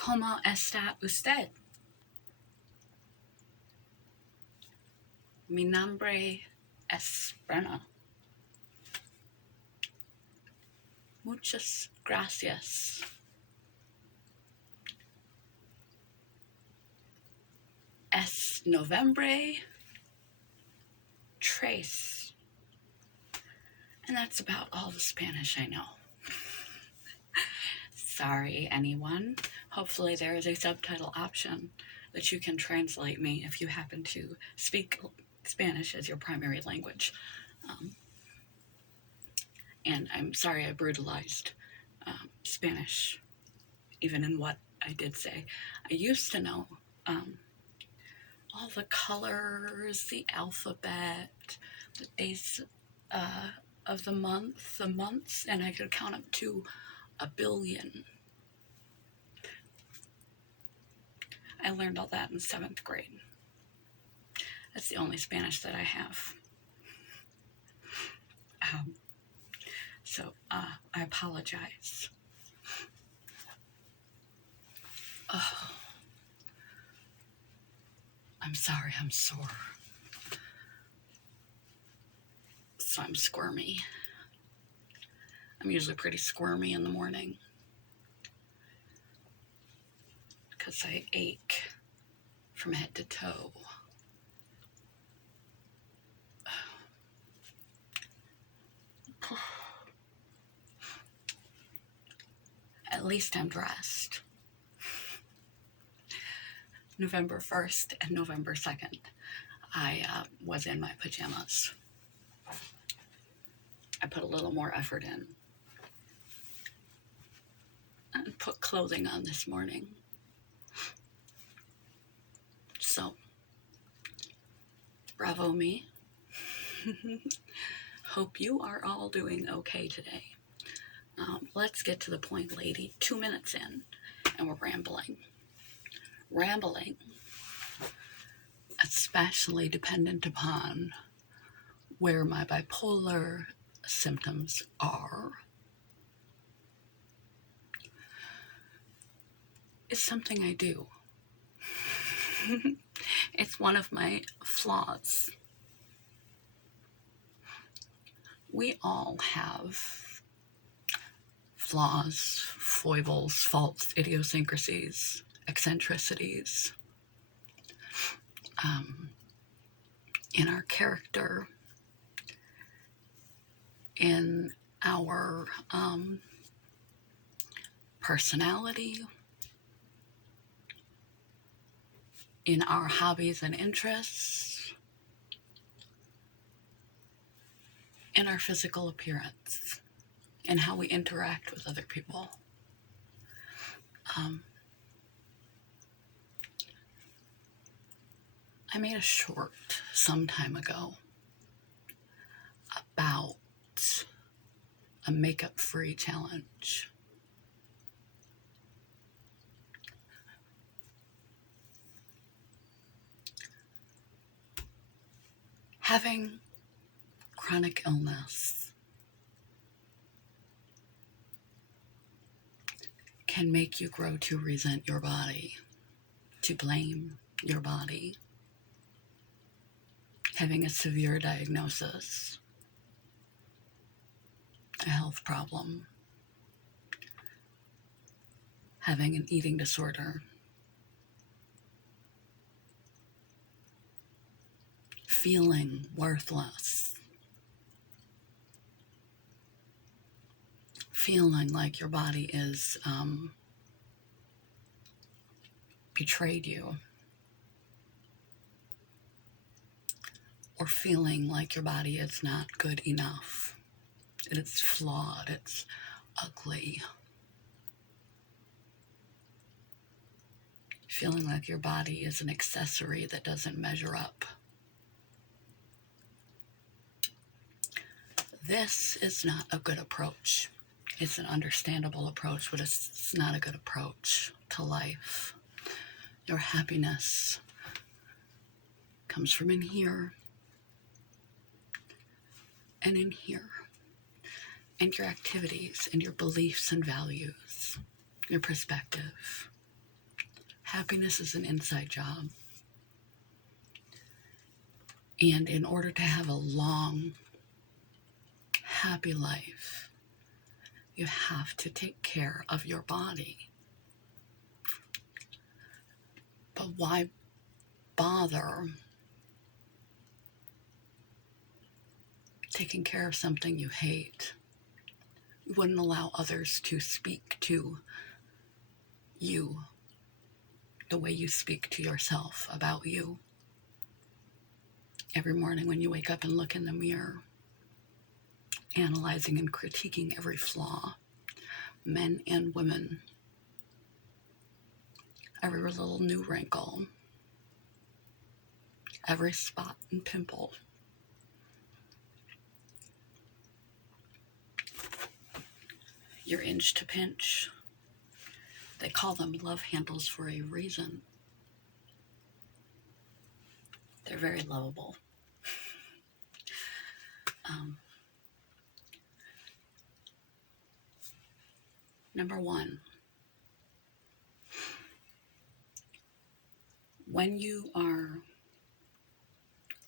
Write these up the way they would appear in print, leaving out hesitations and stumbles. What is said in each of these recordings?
¿Cómo está usted? Mi nombre es Brenna. Muchas gracias. Es Novembre 3. And that's about all the Spanish I know. Sorry, anyone. Hopefully there is a subtitle option that you can translate me if you happen to speak Spanish as your primary language. And I'm sorry I brutalized Spanish, even in what I did say. I used to know all the colors, the alphabet, the days of the months, and I could count up to 1 billion. I learned all that in 7th grade. That's the only Spanish that I have. So I apologize. Oh, I'm sorry, I'm sore. So I'm squirmy. I'm usually pretty squirmy in the morning because I ache from head to toe. At least I'm dressed. November 1st and November 2nd, I was in my pajamas. I put a little more effort in and put clothing on this morning. So, bravo me. Hope you are all doing okay today. Let's get to the point, lady. 2 minutes in, and we're rambling. Rambling, especially dependent upon where my bipolar symptoms are, is something I do. It's one of my flaws. We all have flaws, foibles, faults, idiosyncrasies, eccentricities in our character, in our personality, in our hobbies and interests, in our physical appearance, and how we interact with other people. I made a short some time ago about a makeup-free challenge. Having chronic illness can make you grow to resent your body, to blame your body. Having a severe diagnosis, a health problem, having an eating disorder, feeling worthless, feeling like your body is betrayed you, or feeling like your body is not good enough, it's flawed, it's ugly, feeling like your body is an accessory that doesn't measure up. This is not a good approach. It's an understandable approach, but it's not a good approach to life. Your happiness comes from in here and in here, and your activities and your beliefs and values, your perspective. Happiness is an inside job. And in order to have a long, happy life, you have to take care of your body. But why bother taking care of something you hate? You wouldn't allow others to speak to you the way you speak to yourself about you. Every morning when you wake up and look in the mirror, analyzing and critiquing every flaw, men and women, every little new wrinkle, every spot and pimple. Your inch to pinch. They call them love handles for a reason. They're very lovable. Number one, when you are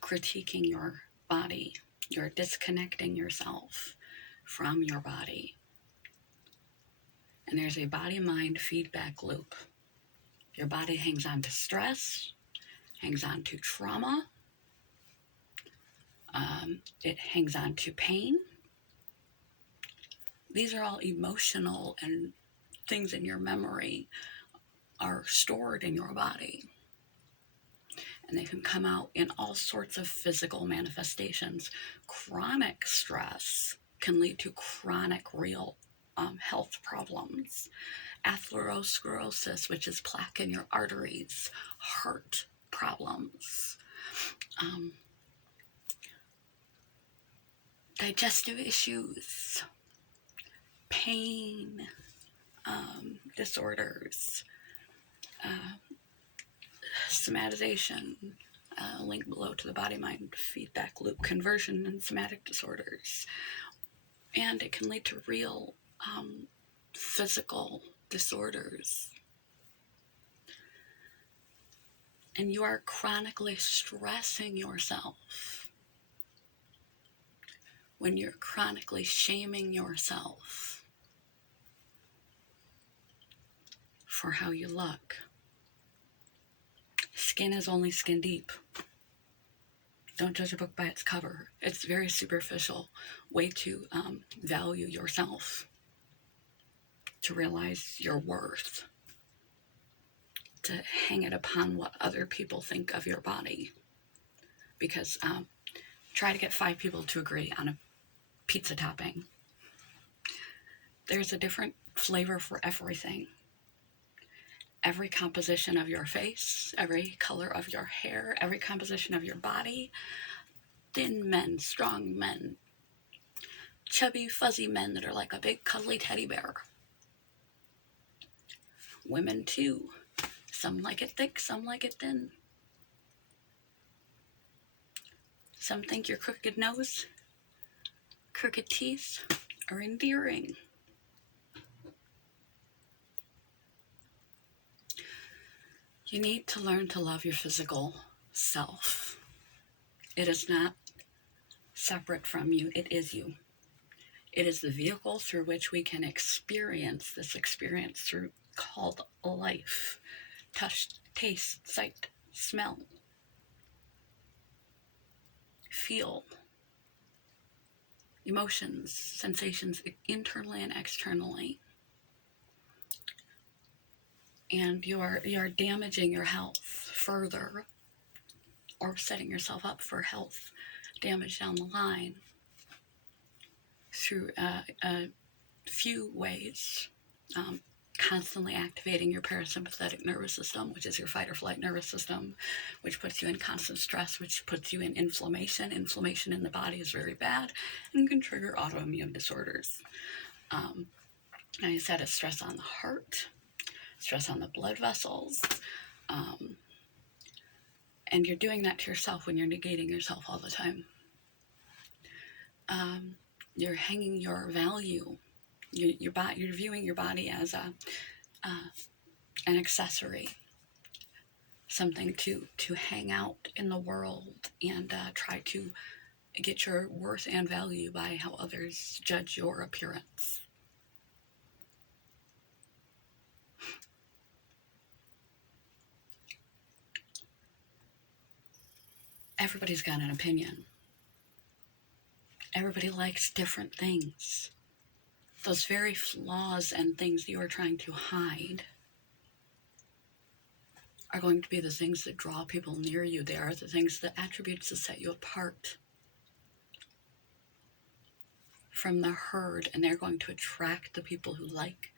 critiquing your body, you're disconnecting yourself from your body. And there's a body-mind feedback loop. Your body hangs on to stress, hangs on to trauma, it hangs on to pain. These are all emotional and things in your memory are stored in your body. And they can come out in all sorts of physical manifestations. Chronic stress can lead to chronic real health problems. Atherosclerosis, which is plaque in your arteries, heart problems, digestive issues, pain, disorders, somatization, link below to the body-mind feedback loop, conversion and somatic disorders. And it can lead to real physical disorders. And you are chronically stressing yourself when you're chronically shaming yourself for how you look. Skin is only skin deep. Don't judge a book by its cover. It's a very superficial way to value yourself, to realize your worth, to hang it upon what other people think of your body. Because try to get 5 people to agree on a pizza topping. There's a different flavor for everything. Every composition of your face, every color of your hair, every composition of your body, thin men, strong men, chubby, fuzzy men that are like a big cuddly teddy bear. Women too. Some like it thick, some like it thin. Some think your crooked nose, crooked teeth are endearing. You need to learn to love your physical self. It is not separate from you, it is you. It is the vehicle through which we can experience this experience through called life. Touch, taste, sight, smell, feel, emotions, sensations internally and externally. And you are damaging your health further, or setting yourself up for health damage down the line through a few ways. Constantly activating your parasympathetic nervous system, which is your fight or flight nervous system, which puts you in constant stress, which puts you in inflammation. Inflammation in the body is very bad and can trigger autoimmune disorders. And I said it's stress on the heart, stress on the blood vessels, and you're doing that to yourself when you're negating yourself all the time. You're hanging your value. You're viewing your body as an accessory. something to hang out in the world and try to get your worth and value by how others judge your appearance. Everybody's got an opinion. Everybody likes different things. Those very flaws and things you are trying to hide are going to be the things that draw people near you. They are the things, the attributes that set you apart from the herd, and they're going to attract the people who like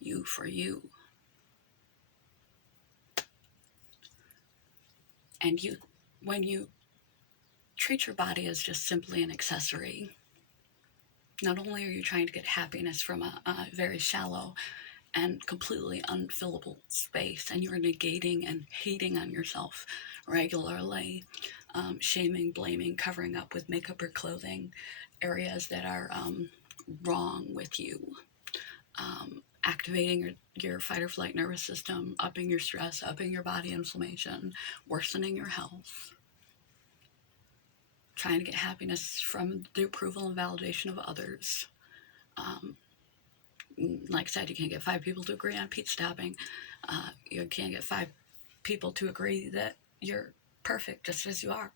you for you. And when you treat your body as just simply an accessory, not only are you trying to get happiness from a very shallow and completely unfillable space, and you're negating and hating on yourself regularly, shaming, blaming, covering up with makeup or clothing areas that are wrong with you, activating your fight or flight nervous system, upping your stress, upping your body inflammation, worsening your health, trying to get happiness from the approval and validation of others. Like I said, you can't get 5 people to agree on pizza topping. You can't get 5 people to agree that you're perfect just as you are.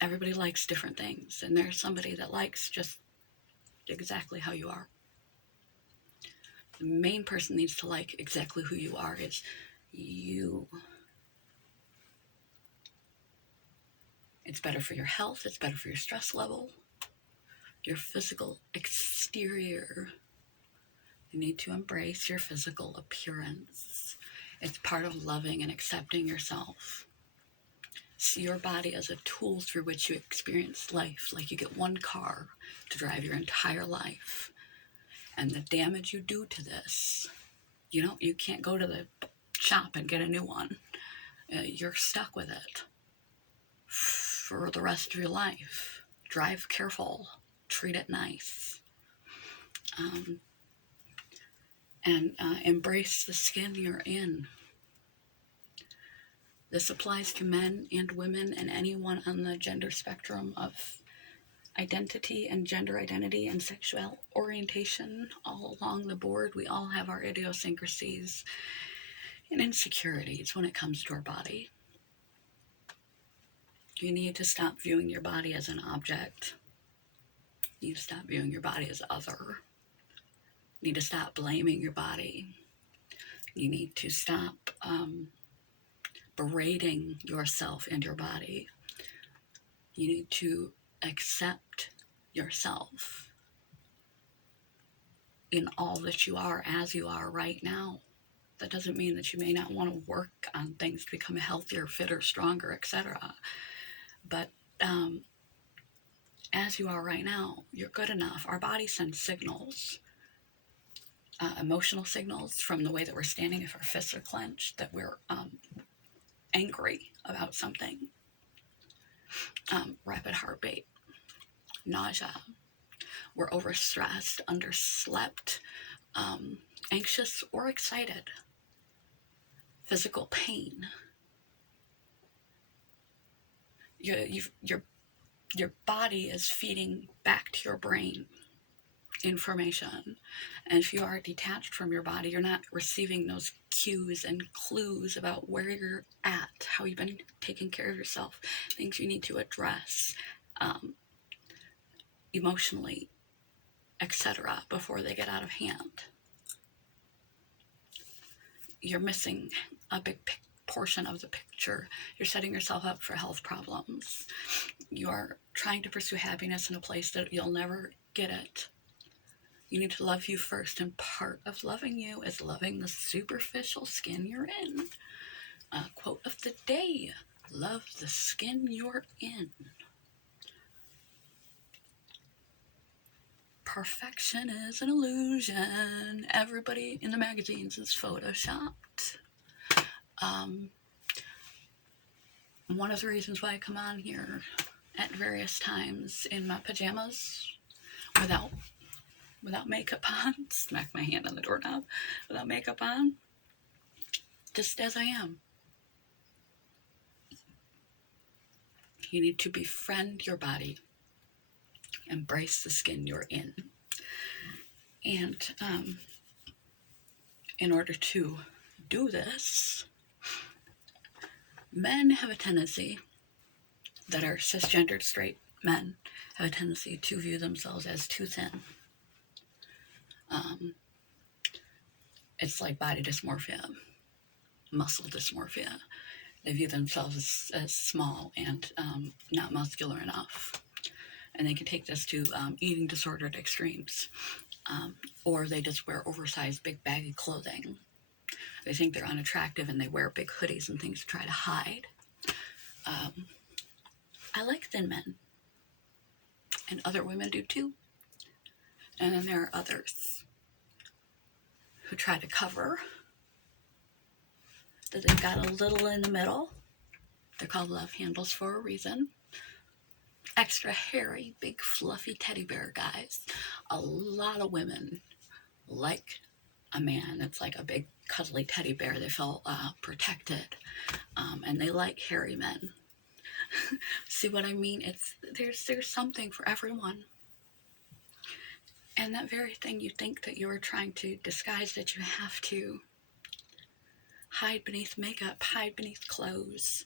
Everybody likes different things, and there's somebody that likes just exactly how you are. The main person needs to like exactly who you are is you. It's better for your health, it's better for your stress level, your physical exterior. You need to embrace your physical appearance. It's part of loving and accepting yourself. See your body as a tool through which you experience life. Like you get one car to drive your entire life. And the damage you do to this, you can't go to the shop and get a new one. You're stuck with it for the rest of your life. Drive careful. Treat it nice. And embrace the skin you're in. This applies to men and women and anyone on the gender spectrum of identity and gender identity and sexual orientation. All along the board, we all have our idiosyncrasies and insecurities when it comes to our body. You need to stop viewing your body as an object. You need to stop viewing your body as other. You need to stop blaming your body. You need to stop berating yourself and your body. You need to accept yourself in all that you are as you are right now. That doesn't mean that you may not want to work on things to become healthier, fitter, stronger, etc. But as you are right now, you're good enough. Our body sends signals, emotional signals from the way that we're standing. If our fists are clenched, that we're angry about something. Rapid heartbeat, nausea. We're overstressed, underslept, anxious or excited. Physical pain. Your body is feeding back to your brain information. And if you are detached from your body, you're not receiving those cues and clues about where you're at, how you've been taking care of yourself, things you need to address emotionally, etc., before they get out of hand. You're missing a big portion of the picture. You're setting yourself up for health problems. You are trying to pursue happiness in a place that you'll never get it. You need to love you first, and part of loving you is loving the superficial skin you're in. Quote of the day: love the skin you're in. Perfection is an illusion. Everybody in the magazines is photoshopped. One of the reasons why I come on here at various times in my pajamas without makeup on, smack my hand on the doorknob, without makeup on, just as I am. You need to befriend your body, embrace the skin you're in. And in order to do this, men have a tendency, that are cisgendered straight men, have a tendency to view themselves as too thin. It's like body dysmorphia, muscle dysmorphia. They view themselves as small and not muscular enough. And they can take this to eating disordered extremes. Or they just wear oversized, big, baggy clothing. They think they're unattractive and they wear big hoodies and things to try to hide. I like thin men. And other women do too. And then there are others who try to cover that they've got a little in the middle. They're called love handles for a reason. Extra hairy, big, fluffy teddy bear guys. A lot of women like a man that's like a big, cuddly teddy bear. They feel protected. And they like hairy men. See what I mean? There's something for everyone. And that very thing you think that you are trying to disguise, that you have to hide beneath makeup, hide beneath clothes,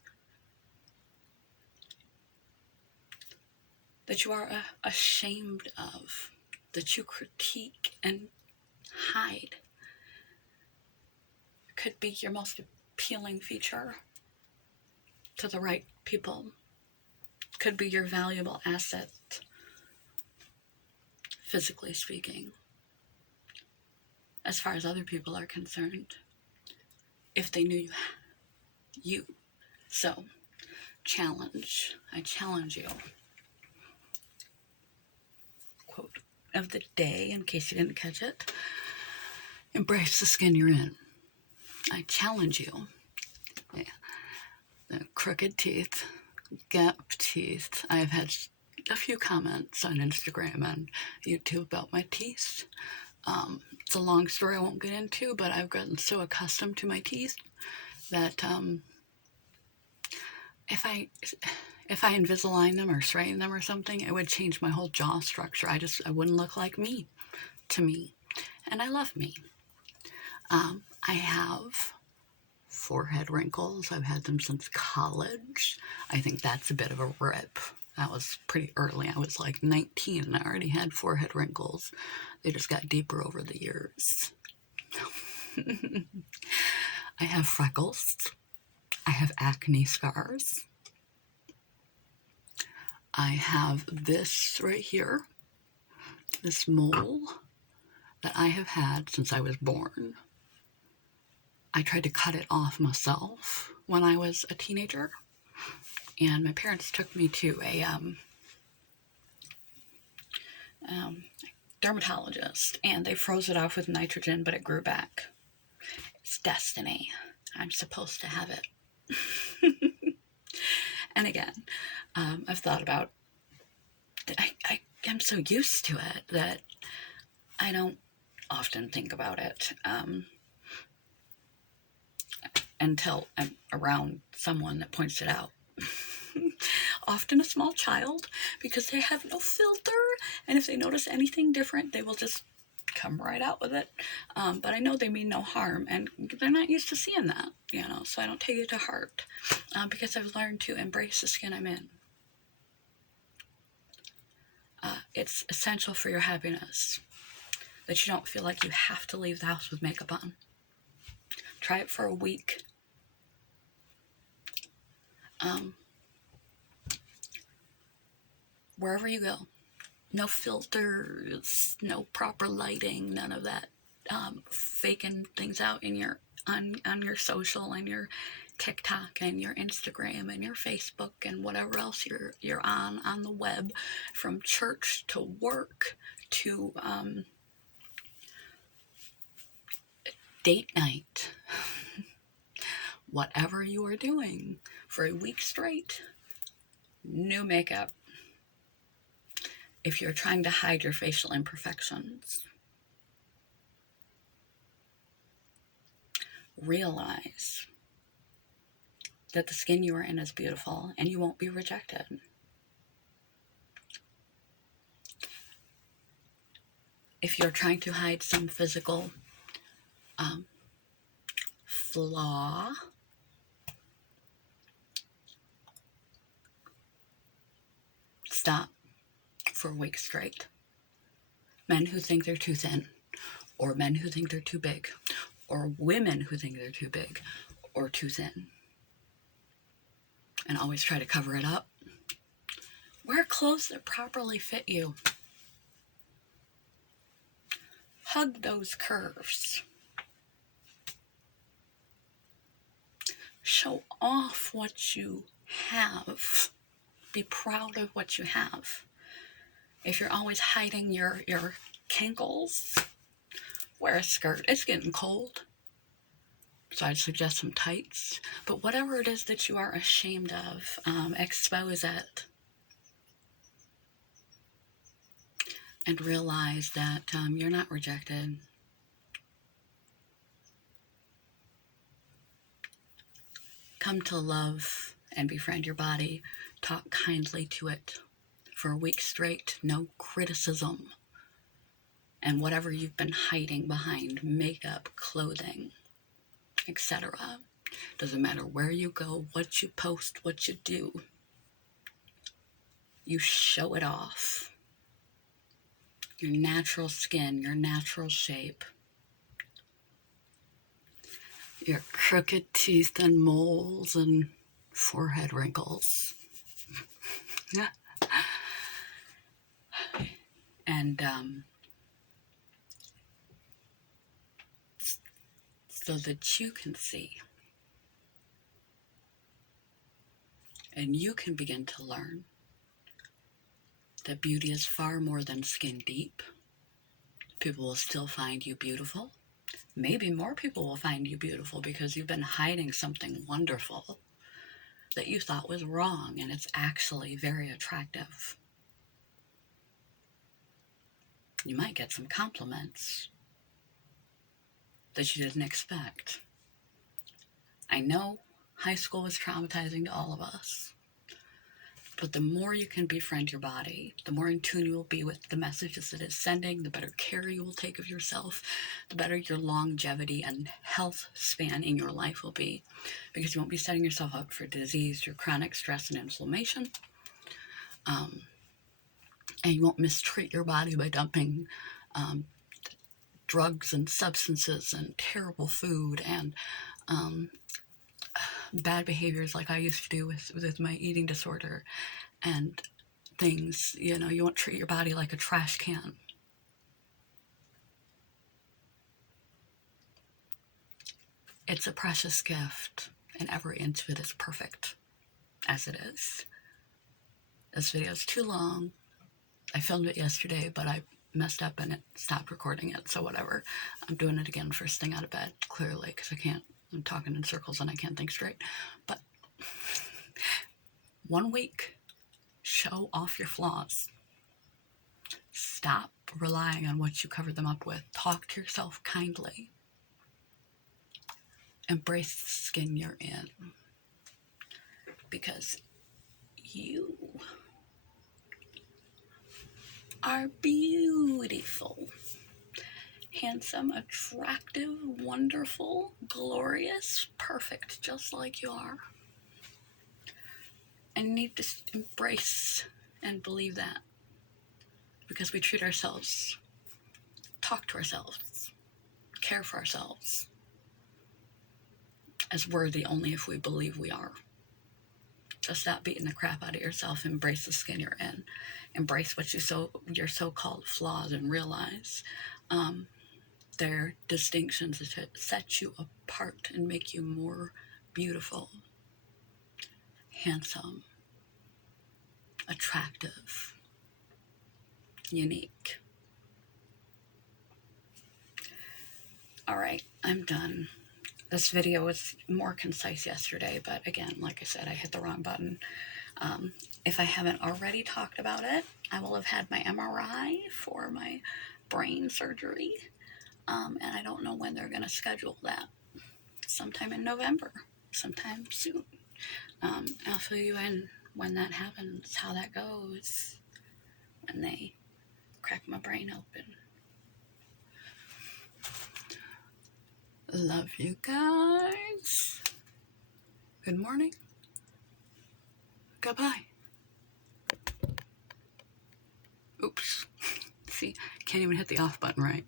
that you are ashamed of, that you critique and hide, could be your most appealing feature to the right people, could be your valuable asset, physically speaking, as far as other people are concerned, if they knew you. So, I challenge you. Quote of the day, in case you didn't catch it: embrace the skin you're in. I challenge you. Yeah. The crooked teeth, gap teeth. I've had a few comments on Instagram and YouTube about my teeth. It's a long story I won't get into, but I've gotten so accustomed to my teeth that if I Invisalign them or straighten them or something, it would change my whole jaw structure. I wouldn't look like me, to me. And I love me. I have forehead wrinkles. I've had them since college. I think that's a bit of a rip. That was pretty early. I was like 19 and I already had forehead wrinkles. They just got deeper over the years. I have freckles. I have acne scars. I have this right here, this mole that I have had since I was born. I tried to cut it off myself when I was a teenager, and my parents took me to a dermatologist, and they froze it off with nitrogen, but it grew back. It's destiny. I'm supposed to have it. And again, I've thought about, I'm so used to it that I don't often think about it until I'm around someone that points it out. Often a small child, because they have no filter, and if they notice anything different, they will just come right out with it. But I know they mean no harm, and they're not used to seeing that, so I don't take it to heart, because I've learned to embrace the skin I'm in. It's essential for your happiness that you don't feel like you have to leave the house with makeup on. Try it for a week. Wherever you go, no filters, no proper lighting, none of that faking things out in your on your social and your TikTok and your Instagram and your Facebook and whatever else you're on the web, from church to work to date night. Whatever you are doing for a week straight, no makeup. If you're trying to hide your facial imperfections, realize that the skin you are in is beautiful and you won't be rejected. If you're trying to hide some physical flaw, stop for a week straight. Men who think they're too thin, or men who think they're too big, or women who think they're too big or too thin, and always try to cover it up. Wear clothes that properly fit you. Hug those curves. Show off what you have. Be proud of what you have. If you're always hiding your kinkles, wear a skirt. It's getting cold, so I'd suggest some tights. But whatever it is that you are ashamed of, expose it. And realize that you're not rejected. Come to love and befriend your body. Talk kindly to it for a week straight. No criticism. And whatever you've been hiding behind makeup, clothing, etc. Doesn't matter where you go, what you post, what you do. You show it off. Your natural skin, your natural shape. Your crooked teeth and moles and forehead wrinkles. And so that you can see and you can begin to learn that beauty is far more than skin deep. People will still find you beautiful. Maybe more people will find you beautiful because you've been hiding something wonderful that you thought was wrong, and it's actually very attractive. You might get some compliments that you didn't expect. I know high school was traumatizing to all of us, but the more you can befriend your body, the more in tune you will be with the messages it is sending, the better care you will take of yourself, the better your longevity and health span in your life will be, because you won't be setting yourself up for disease through chronic stress and inflammation. And you won't mistreat your body by dumping drugs and substances and terrible food and bad behaviors like I used to do with my eating disorder and things. You know, you won't treat your body like a trash can. It's a precious gift, and every inch of it is perfect as it is. This video is too long. I filmed it yesterday, but I messed up and it stopped recording it, so whatever. I'm doing it again first thing out of bed, clearly, because I'm talking in circles and I can't think straight. But 1 week, show off your flaws. Stop relying on what you covered them up with. Talk to yourself kindly. Embrace the skin you're in, because you are beautiful, handsome, attractive, wonderful, glorious, perfect, just like you are. And you need to embrace and believe that, because we treat ourselves, talk to ourselves, care for ourselves as worthy only if we believe we are. So stop beating the crap out of yourself. Embrace the skin you're in. Embrace what your so-called flaws, and realize their distinctions that set you apart and make you more beautiful, handsome, attractive, unique. All right, I'm done. This video was more concise yesterday, but again, like I said, I hit the wrong button. If I haven't already talked about it, I will have had my MRI for my brain surgery, and I don't know when they're going to schedule that. sometime in November, sometime soon. I'll fill you in when that happens, how that goes, when they crack my brain open. Love you guys. Good morning. Goodbye. Oops. See, can't even hit the off button right.